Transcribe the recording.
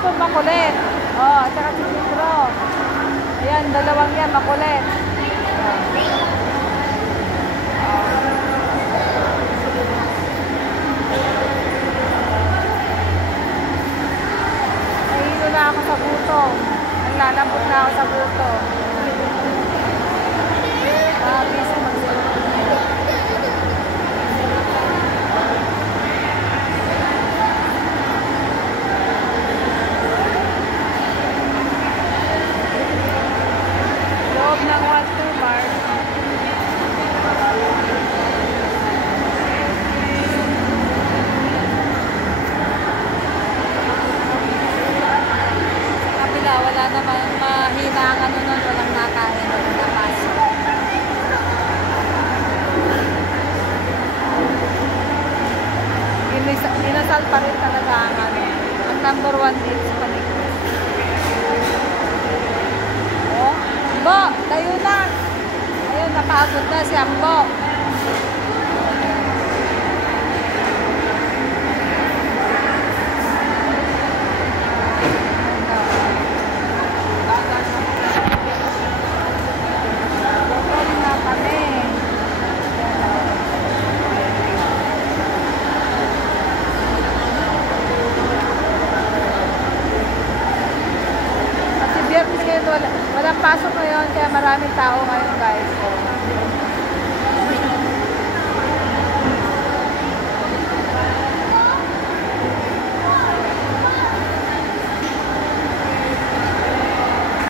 bunso makulit. Oh, at saka si Pedro. Ayan, dalawang yan, makulit. Nahihilo na ako sa gutom. Naglalambot na ako sa gutom. Busy magsulong. Loob ng Walter Bar. Kapila, wala naman mahina ang ano nun, walang nakain, walang napasok. Inasal pa rin talaga ang ano. Ang number 1 dito sa paligid. Oh, Ambo, tayo na. Ayun, napagod na si Ambo. Gutom na kami. Biyernes ngayon, walang pasok ngayon, kaya maraming tao ngayon, guys.